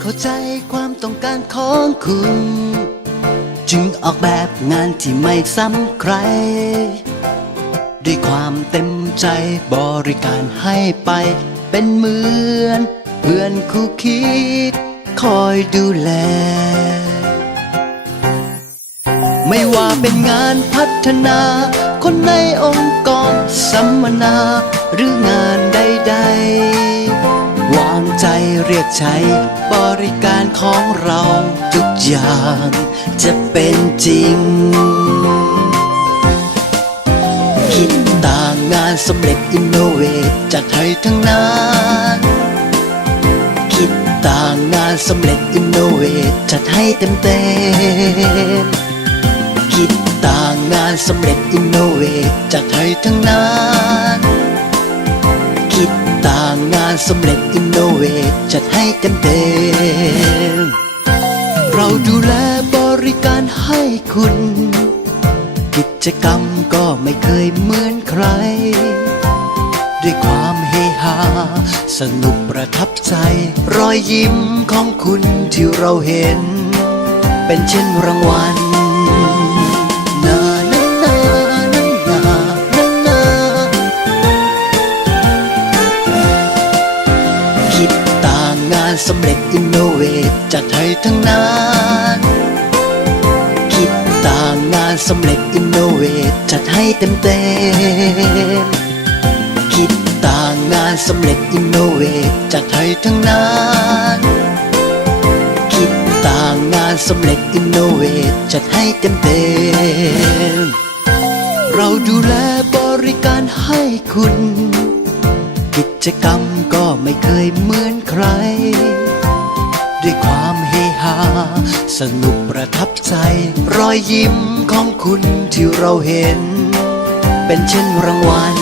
เข้าใจความต้องการของคุณ จึงออกแบบงานที่ไม่ซ้ำใคร ด้วยความเต็มใจบริการให้ไปเป็นเหมือน เพื่อนคู่คิด คอยดูแล ไม่ว่าเป็นงานพัฒนา คนในองค์กรสัมมนา หรืองานใด ๆ ใจเรียกใช้บริการของเราทุกอย่างจะเป็นจริง คิดต่างงานสำเร็จอินโนเวทจากไทยทั้งนั้น คิดต่างงานสำเร็จอินโนเวทจัดให้เต็มเต็มคิดต่างงานสำเร็จอินโนเวทจากไทยทั้งนั้นางงานสำเร็จอินโนเวทจัดให้เต็มเต็มเราดูแลบริการให้คุณ กิจกรรมก็ไม่เคยเหมือนใคร ด้วยความเฮฮาสนุกประทับใจ รอยยิ้มของคุณที่เราเห็น เป็นเช่นรางวัล งงานสำเร็จอินโนเวทจากไทยทั้งนั้น คิดต่างงานสำเร็จอินโนเวทจัดให้เต็มเต็มคิดต่างงานสำเร็จอินโนเวทจากไทยทั้งนั้น คิดต่างงานสำเร็จอินโนเวทจัดให้เต็มเต็มเราดูแลบริการให้คุณ จกรรมก็ไม่เคยเหมือนใคร ด้วยความเฮฮา สนุกประทับใจ รอยยิ้มของคุณที่เราเห็น เป็นเช่นรางวัล